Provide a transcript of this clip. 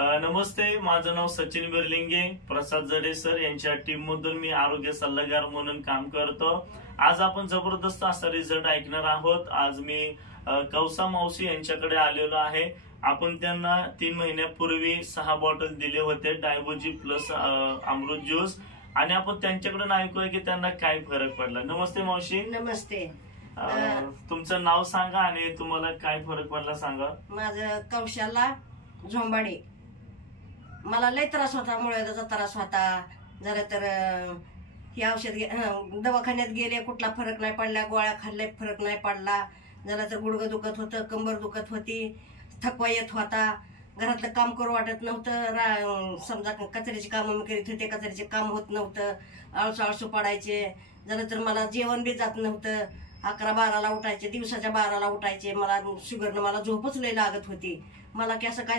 नमस्ते, माझं नाव सचिन बिरलिंगे. प्रसाद जडे सर यांच्या टीम मधून मी आरोग्य सल्लागार म्हणून काम करतो. आज आपण जबरदस्त असा रिझल्ट ऐकणार आहोत. आज मी कौसा मावशी यांच्याकडे आलेलो आहे. आपण त्यांना 3 महिन्यापूर्वी 6 बॉटल दिले होते डायबोजी प्लस अमृत ज्यूस, आणि आपण त्यांच्याकडून ऐकूया की त्यांना काय फरक पडला. नमस्ते मावशी. नमस्ते. तुमचं नाव सांगा आणि तुम्हाला काय फरक पडला सांगा. माझं कौशाला झोंबाडे. मला लय त्रास होता, मुळव्याधाचा त्रास होता. जरा तर हे औषध दवाखान्यात गेले, कुठला फरक नाही पडला. गोळ्या खाल्ले, फरक नाही पडला. जरा तर गुडघं दुखत होतं, कंबर दुखत होती, थकवा येत होता, घरातलं काम करू वाटत नव्हतं. समजा कचऱ्याची कामं मी करीत होते, कचऱ्याचे काम होत नव्हतं, आळसू आळसू पडायचे. जरा तर मला जेवण बी जात नव्हतं. 11-12ला उठायचे, दिवसाच्या 12ला उठायचे. मला शुगरनं मला झोपच लय लागत होती. मला की असं काय